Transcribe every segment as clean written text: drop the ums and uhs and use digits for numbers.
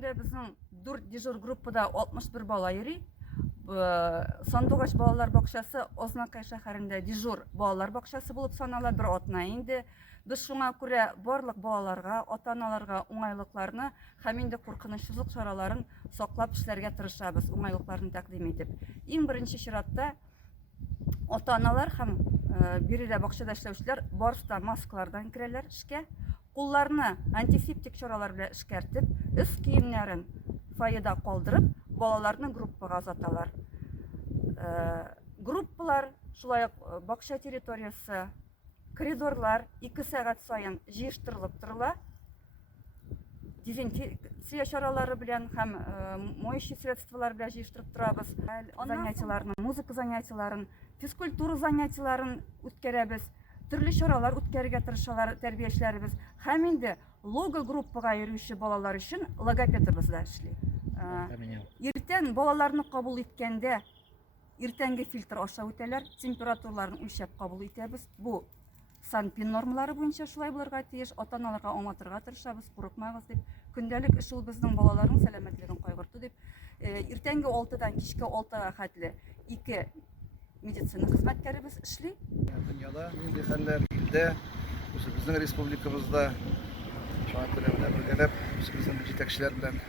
шәһәрендә безнең 4 дежур группада 61 бала йөри. Сандугач балалар бакчасы Ознакай шәһәрендә дежур балалар бакчасы булып санала, бер атна инде. Без шуңа күрә барлык балаларга, ата-аналарга уңайлыкларны һәм инде куркынычсызлык чараларын саклап эшләргә тырышабыз, уңайлыкларны тәкъдим итеп. Иң беренче чиратта ата-аналар һәм биредә бакчада эшләүчеләр барысы да маскалардан керәләр эшкә. Кулларны антисептик чаралар белән эшкәртеп, өс киемнәрен фойеда калдырып, балаларны группага озаталар. Группалар, шулай ук бакча территориясы, коридорлар 2 сәгать сайын җыештырылып торыла. Дезинфекция чаралары белән һәм моющие средстволар белән җыештырып торабыз. Занятияларны, музыка занятияларын, физкультура занятияларын үткәрәбез. Төрле чаралар үткәрергә тырышалар тәрбиячеләребез. Һәм инде лого группага йөрүче балалар өчен логопедыбыз да эшли. Иртән балаларны кабул иткәндә иртәнге фильтр аша үтәләр, температураларын үлчәп кабул итәбез. Бу санпин нормалары буенча шулай булырга тиеш. Ата-аналарга аңлатырга тырышабыз, курыкмагыз дип. Көндәлек эш ул безнең балаларның сәламәтлеген кайгырту дип. Иртәнге 6-дан кичке 6-га хәтле 2 медицина хезмәткәребез эшли. Дөньяда нинди хәлләр илдә, безнең республикабызда шуңа күрә менә бергәләп безнең җитәкчеләр белән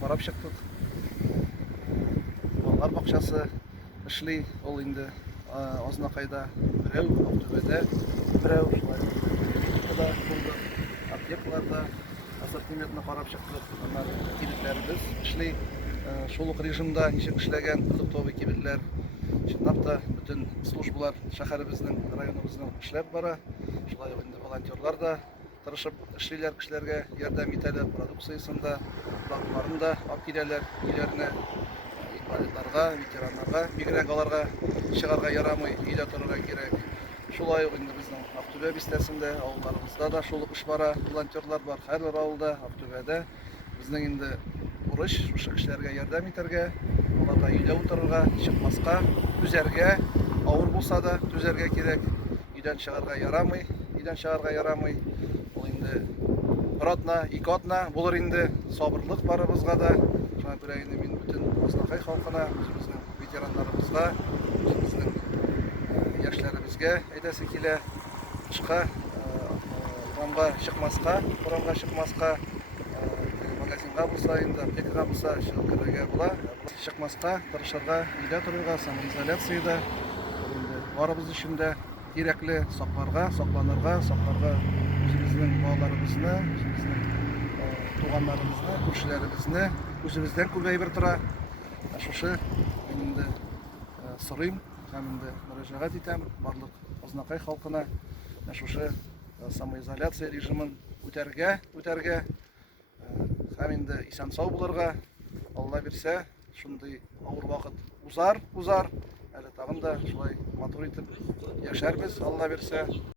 карап чыктык. Балалар бакчасы эшли, ул инде Ознакайда, берәү Актүбәдә, берәү шулай булды. Аптекаларда ассортиментны карап чыктык. Аннары кибетләребез эшли. Шул ук режимда ничек эшләгән продуктовый кибетләр, чынлап та бөтен службалар шәһәребезнең, районыбызның эшләп бара. Шулай ук инде волонтерлар да тырышып эшлиләр, кешеләргә ярдәм итәләр, продукциясында, планнарын да алып киләләр өйләренә, инвалидларга, ветераннарга, бигрәк аларга чыгарга ярамый, өйдә торырга кирәк. Шулай ук инде безнең Актүбә бистәсендә, авылларыбызда да шул ук эш бара, волонтерлар бар һәр авылда, Актүбәдә. Безнең инде бурыч шушы кешеләргә ярдәм итәргә, аларга өйдә утырырга, чыкмаска, түзәргә, авыр булса да түзәргә кирәк. Өйдән чыгарга ярамый, өйдән чыгарга ярамый. Ул инде бер атна, 2 атна булыр инде, сабырлык барыбызга да. Шуңа күрә инде мин бөтен Ознакай халкына, безнең ветераннарыбызга, безнең яшьләребезгә әйтәсе килә, тышка урамга чыкмаска, магазинга булса инде, аптекага булса чыгып керергә була. Чыкмаска, тырышырга, өйдә торырга, самоизоляциядә. Инде барыбыз өчен дә кирәкле сакланырга, үзебезнең балаларыбызны, үзебезнең туганнарыбызны, күршеләребезне үзебездән күбәйбер тора. Шушы инде сорыйм һәм инде мөрәҗәгать итәм барлык Ознакай халкына, шушы самоизоляция режимын үтәргә һәм инде исән-сау булырга, Алла бирсә, шундый авыр вакыт узар, әле тагын да шулай матур итеп яшәрбез, Алла бирсә.